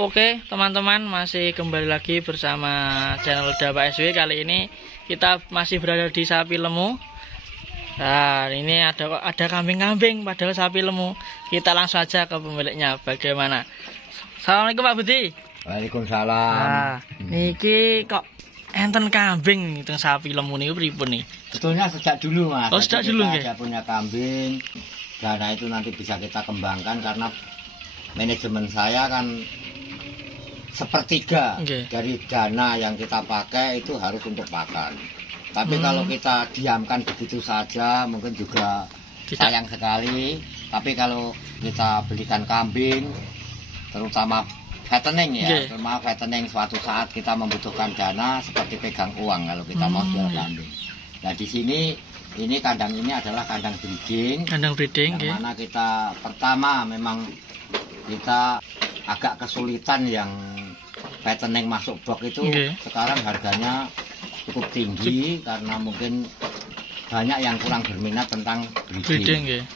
Oke teman-teman, masih kembali lagi bersama channel Dapa SW. Kali ini kita masih berada di sapi lemu. Nah, ini ada kambing-kambing padahal sapi lemu. Kita langsung aja ke pemiliknya. Bagaimana? Assalamualaikum Pak Budi. Waalaikumsalam. Nah, niki kok enten kambing teng sapi lemu niku pripun nih? Betulnya sejak dulu Mas. Oh, sejak dulu nggih. Kita punya kambing. Dana itu nanti bisa kita kembangkan karena manajemen saya kan sepertiga dari dana yang kita pakai itu harus untuk pakan. Tapi kalau kita diamkan begitu saja mungkin juga sayang sekali. Tapi kalau kita belikan kambing, terutama fattening ya, terutama fattening suatu saat kita membutuhkan dana seperti pegang uang kalau kita mau jual kambing. Nah di sini ini kandang ini adalah kandang breeding. Kandang breeding, yang mana kita pertama memang kita agak kesulitan yang fattening masuk box itu sekarang harganya cukup tinggi karena mungkin banyak yang kurang berminat tentang breeding.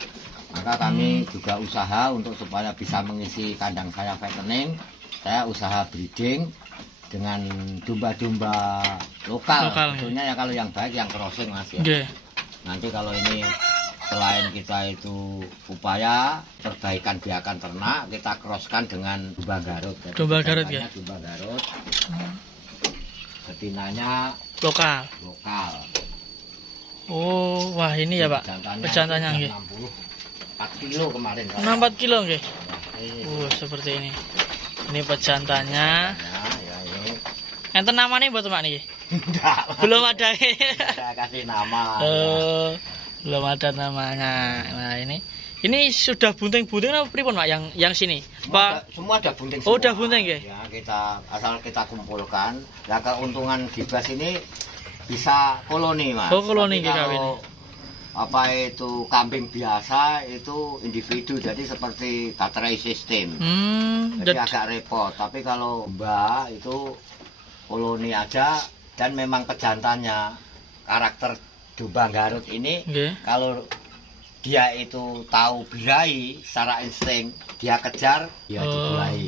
Maka kami juga usaha untuk supaya bisa mengisi kandang saya fattening, saya usaha breeding dengan domba-domba lokal. Tentunya ya kalau yang baik yang crossing Mas ya. Nanti kalau ini selain kita itu upaya perbaikan biakan ternak, kita crosskan dengan domba Garut. Jadi domba Garut ya. Domba Garut. Betinanya lokal. Oh, wah ini ya Pak. Pejantannya nggih. 4 kilo kemarin. 4 kilo nggih. Seperti ini. Ini pejantannya. Ya ini. Enten namanya buat Pak niki? Enggak. Belum ada. Saya kasih nama. Belum ada namanya. Nah, ini sudah bunting-bunting apa pripun Pak yang sini? Semua ada bunting semua. Oh, udah bunting nggih. Ya, asal kita kumpulkan. Lah keuntungan Gibas ini bisa koloni, Mas. Oh, koloni nggih kawin. Apa itu kambing biasa itu individu, jadi seperti baterai sistem. Jadi agak repot. Tapi kalau Mbak itu koloni aja dan memang pejantannya karakter domba Garut ini kalau dia itu tahu birahi secara insting dia kejar dia dibirahi.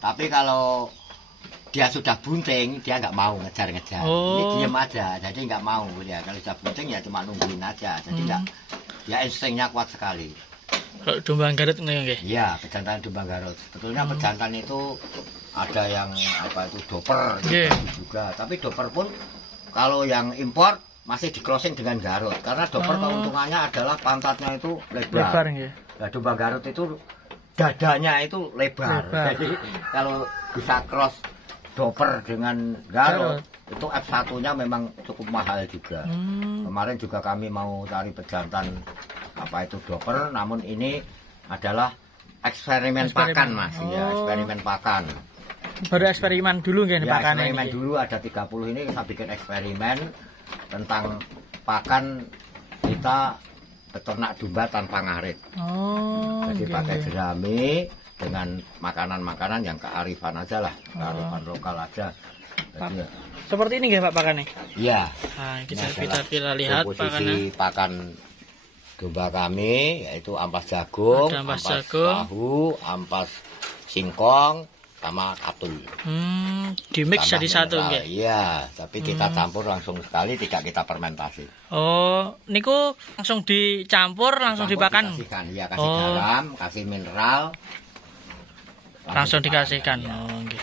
Tapi kalau dia sudah bunting dia nggak mau ngejar-ngejar. Ini diem aja jadi nggak mau ya. Kalau sudah bunting ya cuma nungguin aja. Jadi nggak, dia instingnya kuat sekali. Kalau domba Garut ini iya, pejantan domba Garut. Sebetulnya pejantan itu ada yang apa itu doper juga. Tapi doper pun kalau yang impor masih di crossing dengan Garut karena doper keuntungannya adalah pantatnya itu lebar. Nah, domba Garut itu dadanya itu lebar. Jadi kalau bisa cross doper dengan Garut itu F1-nya memang cukup mahal juga. Kemarin juga kami mau cari pejantan apa itu doper, namun ini adalah eksperimen pakan Mas ya, eksperimen pakan. Baru eksperimen dulu kan ya, pakan eksperimen ini. Dulu ada 30 ini kita bikin eksperimen tentang pakan kita beternak domba tanpa ngarit. Jadi pakai jerami dengan makanan-makanan yang kearifan aja lah, kearifan lokal aja. Jadi, seperti ini nggih Pak pakannya? Iya. Nah, kita lihat posisi pakan domba kami yaitu ampas jagung, ampas tahu, ampas singkong sama katul. Di mix jadi satu nggih. Iya, tapi kita campur langsung sekali, tidak kita fermentasi. Oh, niku langsung dicampur langsung dipakan. Iya, kasih garam, kasih mineral. Langsung dikasihkan. Oh, nggih.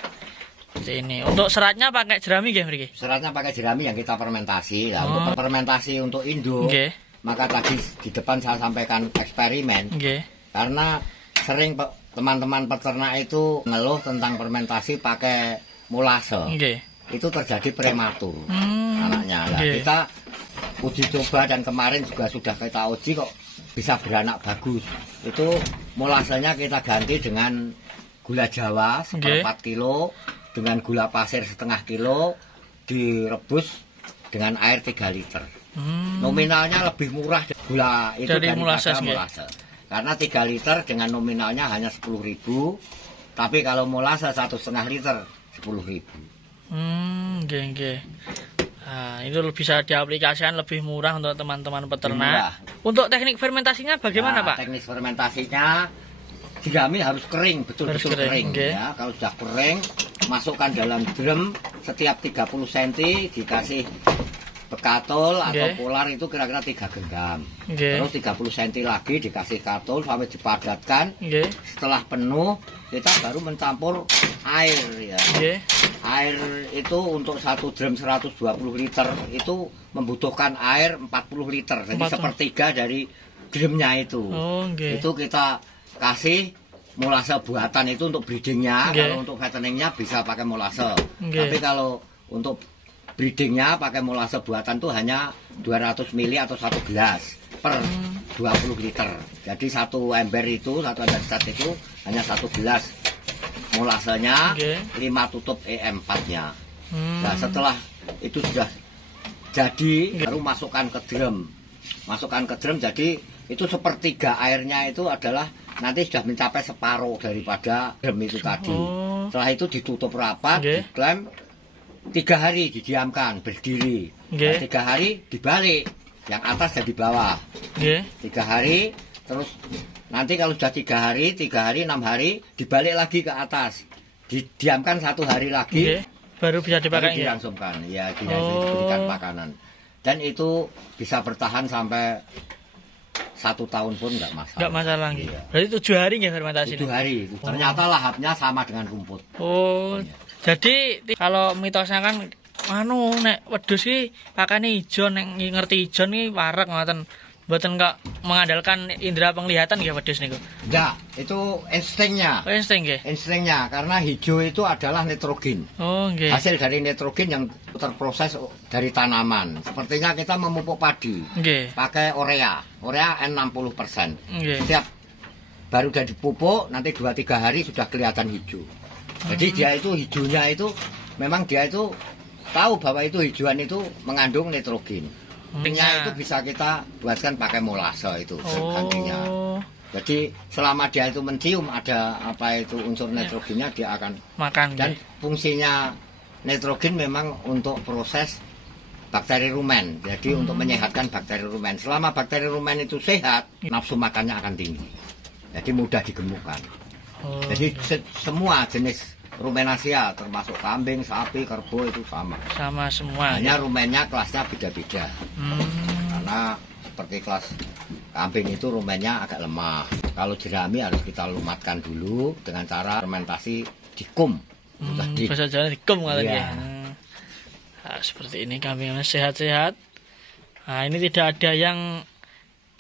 Seperti ini. Untuk seratnya pakai jerami nggih mriki? Seratnya pakai jerami yang kita fermentasi. Nah, untuk fermentasi untuk induk, maka tadi di depan saya sampaikan eksperimen. Karena sering teman-teman peternak itu ngeluh tentang fermentasi pakai molase. Itu terjadi prematur anaknya. Nah, kita uji coba dan kemarin juga sudah kita uji kok bisa beranak bagus. Itu molasenya kita ganti dengan gula Jawa 1/4 kilo dengan gula pasir 1/2 kilo direbus dengan air 3 liter. Nominalnya lebih murah gula itu daripada molase. Karena 3 liter dengan nominalnya hanya 10.000, tapi kalau molase 1,5 liter 10.000. Nah, itu bisa diaplikasikan lebih murah untuk teman-teman peternak. Untuk teknik fermentasinya bagaimana Pak? Teknik fermentasinya jerami harus kering, betul-betul kering. Ya, kalau sudah kering, masukkan dalam drum setiap 30 cm dikasih bekatul atau polar itu kira-kira 3 genggam. Terus 30 cm lagi dikasih katul sampai dipadatkan. Setelah penuh kita baru mencampur air ya. Air itu untuk 1 drum 120 liter itu membutuhkan air 40 liter. Jadi sepertiga dari drumnya itu. Itu kita kasih molase buatan itu untuk breedingnya. Kalau untuk fatteningnya bisa pakai molase. Tapi kalau untuk breedingnya pakai molase buatan tuh hanya 200 ml atau 1 gelas per 20 liter. Jadi satu ember itu, satu ember cat itu hanya 1 gelas molasenya, 5 tutup EM4-nya. Nah setelah itu sudah jadi, baru masukkan ke drum. Masukkan ke drum, jadi itu sepertiga airnya itu adalah nanti sudah mencapai separuh daripada drum itu tadi. Setelah itu ditutup rapat, diklaim 3 hari didiamkan berdiri. 3 hari dibalik, yang atas dan di bawah. 3 hari, terus nanti kalau sudah 3 hari, 6 hari dibalik lagi ke atas, didiamkan 1 hari lagi, baru bisa dipakai. Dilangsungkan, ya diberikan makanan. Dan itu bisa bertahan sampai 1 tahun pun nggak masalah. Nggak masalah. Berarti 7 hari nggak fermentasi? 7 hari. Ternyata lahapnya sama dengan rumput. Jadi kalau mitosnya kan nek wedhus iki pakane ijo, nek ngerti ijo nih wareg ngoten. Mboten kok mengandalkan indera penglihatan nggih wedhus niku. Enggak, itu instingnya. Insting nggih. Instingnya karena hijau itu adalah nitrogen. Nggih. Hasil dari nitrogen yang terproses dari tanaman. Sepertinya kita memupuk padi. Nggih. Pakai urea. Urea N60%. Nggih. Setiap baru udah dipupuk nanti 2-3 hari sudah kelihatan hijau. Jadi dia itu hijaunya itu memang dia itu tahu bahwa itu hijauan itu mengandung nitrogen. Gantinya itu bisa kita buatkan pakai molase itu gantinya. Jadi selama dia itu mencium ada apa itu unsur nitrogennya dia akan makan. Dan fungsinya nitrogen memang untuk proses bakteri rumen. Jadi untuk menyehatkan bakteri rumen. Selama bakteri rumen itu sehat, nafsu makannya akan tinggi. Jadi mudah digemukkan. Jadi semua jenis rumenasia termasuk kambing, sapi, kerbau itu sama. Sama semua. Hanya rumennya kelasnya beda-beda. Karena seperti kelas kambing itu rumennya agak lemah. Kalau jerami harus kita lumatkan dulu dengan cara fermentasi dikum. Bahasa Jawa dikum katanya. Nah, seperti ini kambingnya sehat-sehat. Nah, ini tidak ada yang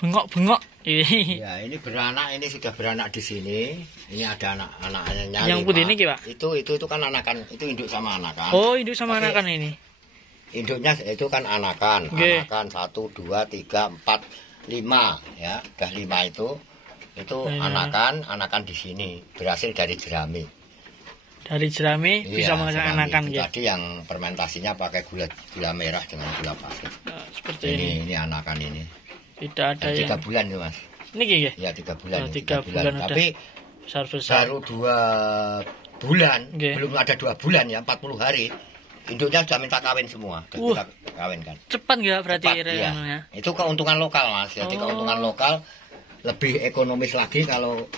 bengok-bengok. Ya, ini beranak, ini sudah beranak di sini. Ini ada anak-anaknya. Yang putih ini, Pak? Itu kan anakan, itu induk sama anakan. Oh, induk sama anakan ini. Induknya itu kan anakan. Anakan 1 2 3 4 5 ya. Udah 5 itu anakan di sini berhasil dari jerami. Dari jerami bisa menghasilkan anakan gitu. Tadi yang fermentasinya pakai gula merah dengan gula pasir. Nah, seperti ini anakan ini. Tidak ada 3 bulan ya Mas. Ini ya? Ya 3 bulan. 3 bulan. Tapi besar-besar. Baru 2 bulan, belum ada 2 bulan ya, 40 hari. Induknya sudah minta kawin semua. Kita kawin kan. Cepat nggak berarti? Ya. Itu keuntungan lokal Mas. Jadi keuntungan lokal lebih ekonomis lagi kalau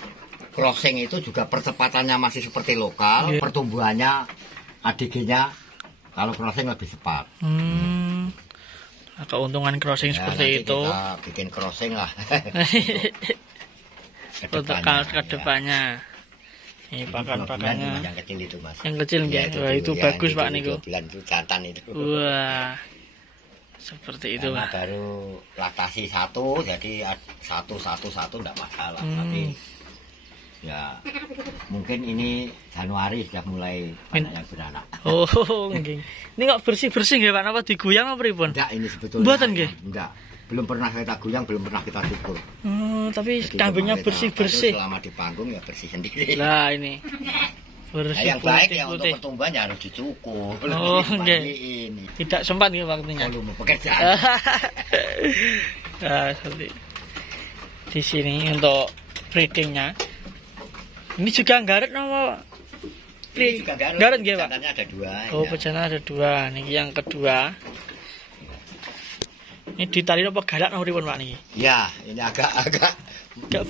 crossing itu juga percepatannya masih seperti lokal, pertumbuhannya ADG-nya kalau crossing lebih cepat. Nah, keuntungan crossing ya, seperti itu. Kita bikin crossing lah. Untuk kedepannya. Ini pakan-pakannya. Yang kecil itu Mas. Yang kecil ya, itu bagus Pak Niko. Bulan itu jantan itu. Wah. Seperti itu Pak. Baru laktasi 1 jadi 1 enggak masalah. Tapi ya mungkin ini Januari sudah mulai banyak yang beranak. Oh, nggih. Ini kok bersih-bersih nggih Pak? Napa diguyang apa pripun? Enggak, ini sebetulnya. Mboten nggih. Enggak. Belum pernah kita guyang, belum pernah kita cukur. Tapi kambingnya bersih-bersih. Selama di panggung ya bersih sendiri. Lah ini. Bersih. Nah, yang baik ya untuk pertumbuhannya harus dicukur. Oh, nggih. Tidak sempat nggih waktunya. Kalau mau pekerjaan. Nah, seperti di sini untuk breedingnya. Ini juga garet nama ini juga garet nggih Pak? Pejantannya ada 2. Oh, pejantan ada 2. Niki yang kedua. Ini ditali apa galak napa pripun Pak niki? Ya, ini agak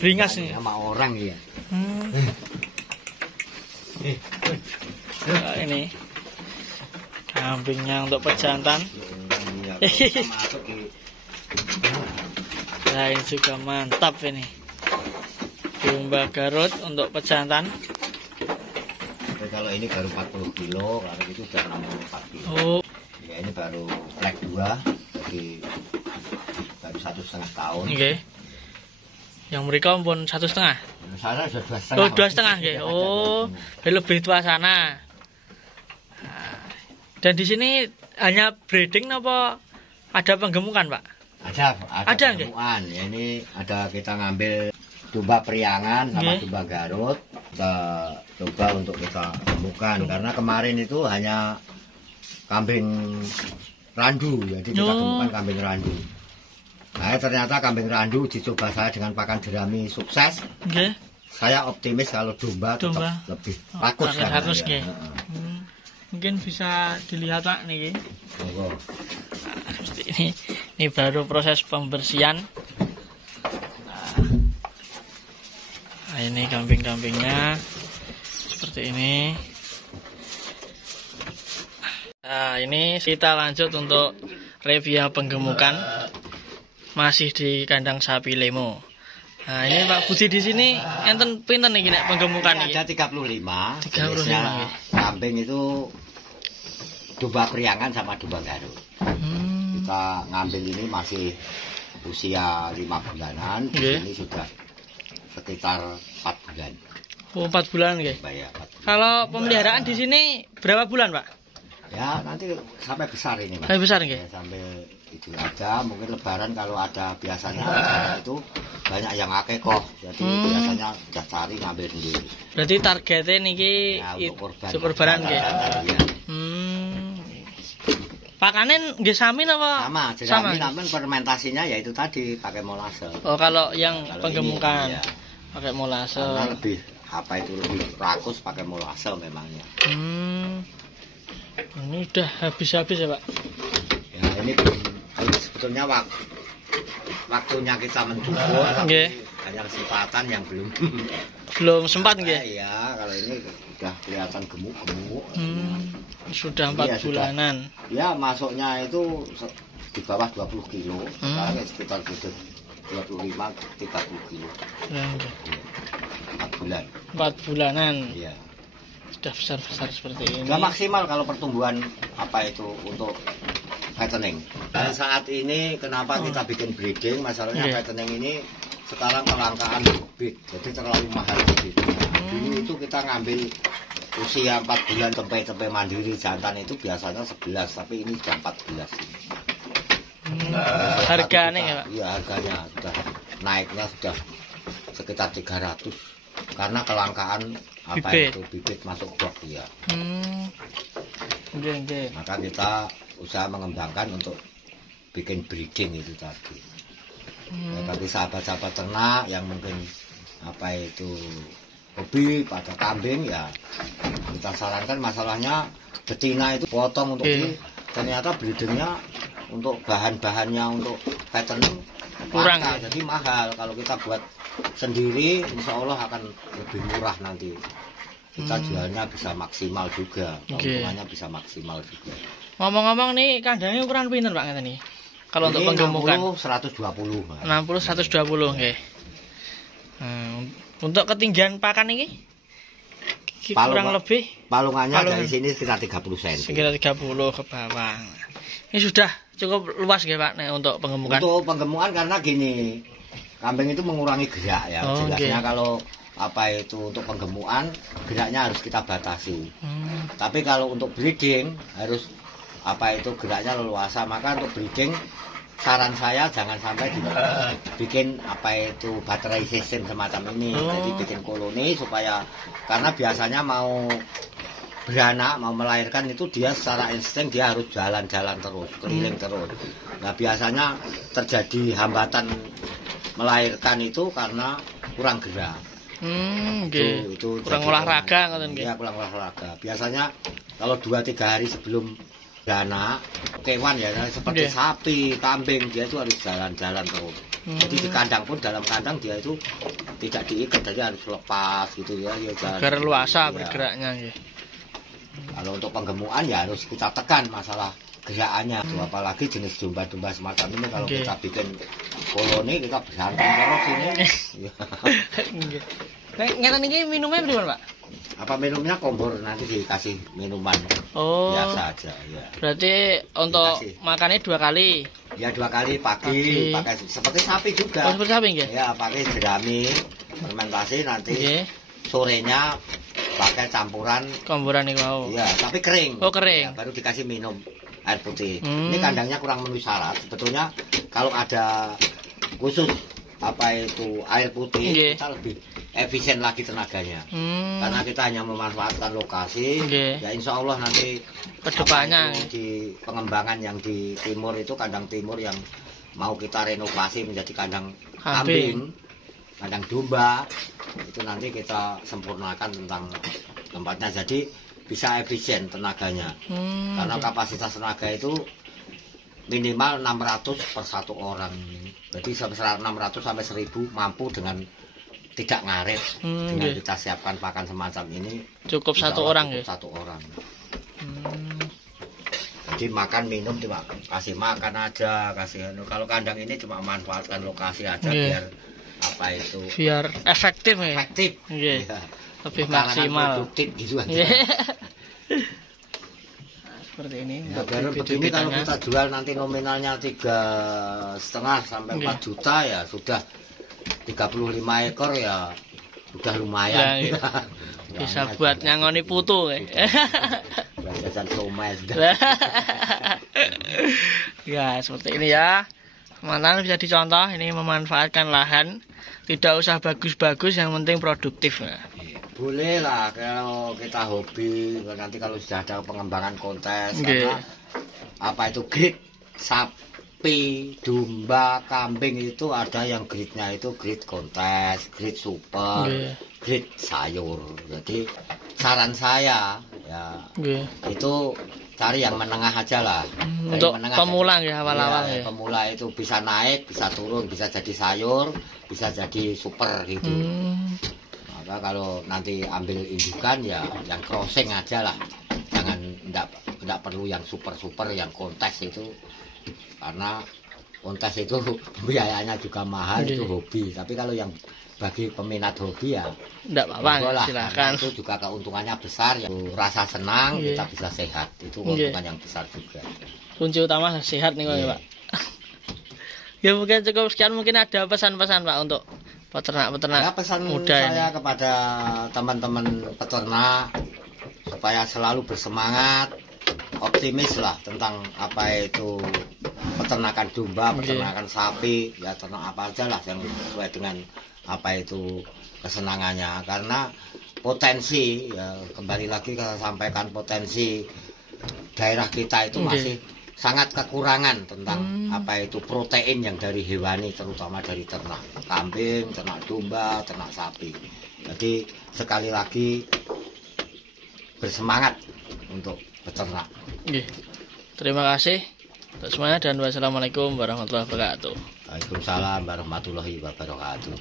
beringas nih sama orang ya. Nah, ini kambingnya untuk pejantan. Nah, ini juga mantap ini. Domba Garut untuk pejantan. Tapi kalau ini baru 40 kilo, kalau itu sudah 64 kilo. Oh. Ya ini baru leg 2, jadi baru 1,5 tahun. Oke. Yang mereka pun 1,5. Sana sudah 2,5. Oh, 2,5 nggih. Oh, lebih tua sana. Dan di sini hanya breeding apa ada penggemukan, Pak? Ada penggemukan. Ya, ini ada kita ngambil domba Priangan sama domba Garut. Kita coba untuk kita gemukan karena kemarin itu hanya kambing randu, jadi kita gemukan kambing randu. Nah, ternyata kambing randu dicoba saya dengan pakan jerami sukses. Saya optimis kalau domba tetap lebih bagus kan. Harus mungkin bisa dilihat Pak nih. Nah, seperti ini baru proses pembersihan. Nah, ini kambing-kambingnya seperti ini. Nah, ini kita lanjut untuk review penggemukan. Masih di kandang sapi Lemo. Nah, ini Pak Budi di sini enten pinten nih nek penggemukan iki? Ada 35. 35. Kambing itu domba Priangan sama domba Garut. Kita ngambil ini masih usia 5 bulanan. Ini sudah sekitar 4 bulan. Oh, 4 bulan nggih. Ya, kalau pemeliharaan di sini berapa bulan, Pak? Ya, nanti sampai besar ini, Mas. Sampai besar nggih. Ya, sampai itu aja, mungkin lebaran kalau ada biasanya itu banyak yang akikoh. Jadi biasanya udah cari ngambil sendiri. Berarti targetnya niki untuk kurban nggih. Pakanen nggih sami apa? Sama, namun fermentasinya ya itu tadi pakai molase. Oh, kalau yang penggemukan pakai molase. Karena lebih lebih rakus pakai molase memangnya. Ini udah habis-habis ya, Pak? Ya, ini sebetulnya waktunya kita mencukur, tapi hanya kesempatan yang belum sempat nggih. Iya, kalau ini udah kelihatan gemuk-gemuk. Sudah 4 bulanan. Ya, masuknya itu di bawah 20 kilo. Sekarang sekitar 25-30 kilo. 4 bulan. 4 bulanan. Iya. Sudah besar-besar seperti ini. Nggak maksimal kalau pertumbuhan untuk fattening. Dan saat ini kenapa kita bikin breeding? Masalahnya fattening ini sekarang kelangkaan bibit, jadi terlalu mahal bibit. Dulu itu kita ngambil usia 4 bulan tempe mandiri jantan itu biasanya 11, tapi ini sudah 14. Harganya ya, Pak? Iya, harganya sudah naiknya sudah sekitar 300 karena kelangkaan bibit masuk blok ya. Maka kita usaha mengembangkan untuk bikin breeding itu tadi. Ya, tapi sahabat-sahabat ternak yang mungkin hobi pada kambing ya kita sarankan masalahnya betina itu potong untuk ternyata breedingnya untuk bahan-bahannya untuk fattening kurang jadi mahal. Kalau kita buat sendiri insya Allah akan lebih murah nanti. Kita jualnya bisa maksimal juga, keuntungannya bisa maksimal juga. Ngomong-ngomong nih kandangnya ukuran pinter Pak nih? Kalau untuk penggemukan 60-120. 60-120 nggih. Untuk ketinggian pakan ini kurang lebih palungannya dari sini sekitar 30 cm. Sekitar 30 ke bawah. Ini sudah cukup luas nggih Pak untuk penggemukan. Untuk penggemukan karena gini, kambing itu mengurangi gerak ya. Jelasnya kalau untuk penggemukan geraknya harus kita batasi. Tapi kalau untuk breeding harus geraknya leluasa. Maka untuk breeding saran saya jangan sampai bikin baterai sistem semacam ini. Jadi bikin koloni supaya karena biasanya mau beranak mau melahirkan itu dia secara insting dia harus jalan-jalan terus, keliling terus. Nah biasanya terjadi hambatan melahirkan itu karena kurang gerak. Itu kurang olahraga ngoten nggih. Ya, kurang olahraga. Biasanya kalau 2-3 hari sebelum beranak, kewan ya seperti sapi, kambing dia itu harus jalan-jalan terus. Jadi di kandang pun, dalam kandang dia itu tidak diikat, jadi harus lepas gitu ya. Agar luasa bergeraknya. Ya. Kalau untuk penggemukan ya harus kita tekan masalah gerakannya. Apalagi jenis domba-domba semacam ini kalau kita bikin koloni, kita bersanding terus ini. Ngeten iki minumnya pripun, Pak? Apa minumnya kompor, nanti dikasih minuman biasa aja ya. Berarti untuk makannya 2 kali. Ya 2 kali pagi. Pakai seperti sapi juga. Seperti sapi nggih? Ya pakai jerami fermentasi, nanti sorenya pakai campuran ini mau. Ya tapi kering. Oh kering. Ya, baru dikasih minum air putih. Ini kandangnya kurang memenuhi syarat. Sebetulnya kalau ada khusus air putih, kita lebih efisien lagi tenaganya. Karena kita hanya memanfaatkan lokasi. Ya insya Allah nanti kedepannya di pengembangan yang di timur itu, kandang timur yang mau kita renovasi menjadi kandang kambing, kandang domba, itu nanti kita sempurnakan tentang tempatnya, jadi bisa efisien tenaganya. Karena kapasitas tenaga itu minimal 600 per 1 orang. Jadi 600 sampai 1000 mampu dengan tidak ngaret. Dengan kita siapkan pakan semacam ini cukup 1 orang ya. 1 orang. Jadi makan minum cuma kasih makan aja, kalau kandang ini cuma manfaatkan lokasi aja biar biar efektif ya. Efektif. Ya. Lebih maksimal. Produktif gitu aja. Seperti ini. Ya, baru begini kalau kita jual nanti nominalnya 3,5 sampai 4 juta ya sudah 35 ekor ya udah lumayan. Ya. Bisa buat nyangoni putu ya. Jajan somai sudah. Ya seperti ini ya. Teman-teman bisa dicontoh, ini memanfaatkan lahan, tidak usah bagus-bagus, yang penting produktif. Boleh lah kalau kita hobi, nanti kalau sudah ada pengembangan kontes, karena grade sapi, domba, kambing itu ada yang grade-nya itu grade kontes, grade super, grade sayur. Jadi saran saya ya itu cari yang menengah aja lah. Untuk pemula ya, awal-awal ya. Pemula itu bisa naik, bisa turun, bisa jadi sayur, bisa jadi super gitu. Maka kalau nanti ambil indukan ya yang crossing aja lah. Jangan enggak perlu yang super-super, yang kontes itu. Karena kontes itu biayanya juga mahal, itu hobi. Tapi kalau yang bagi peminat hobi ya enggak apa-apa, silakan. Itu juga keuntungannya besar, ya. Rasa senang, kita bisa sehat. Itu keuntungan yang besar juga. Kunci utama sehat nih Pak. Ya mungkin cukup sekian, mungkin ada pesan-pesan Pak untuk peternak-peternak ya, pesan muda saya ini kepada teman-teman peternak supaya selalu bersemangat, optimis lah tentang peternakan domba, peternakan sapi, ya ternak apa aja lah yang sesuai dengan kesenangannya. Karena potensi, ya kembali lagi saya sampaikan, potensi daerah kita itu masih sangat kekurangan tentang protein yang dari hewani, terutama dari ternak kambing, ternak domba, ternak sapi. Jadi sekali lagi bersemangat untuk beternak. Terima kasih untuk semuanya dan wassalamualaikum warahmatullahi wabarakatuh. Waalaikumsalam warahmatullahi wabarakatuh.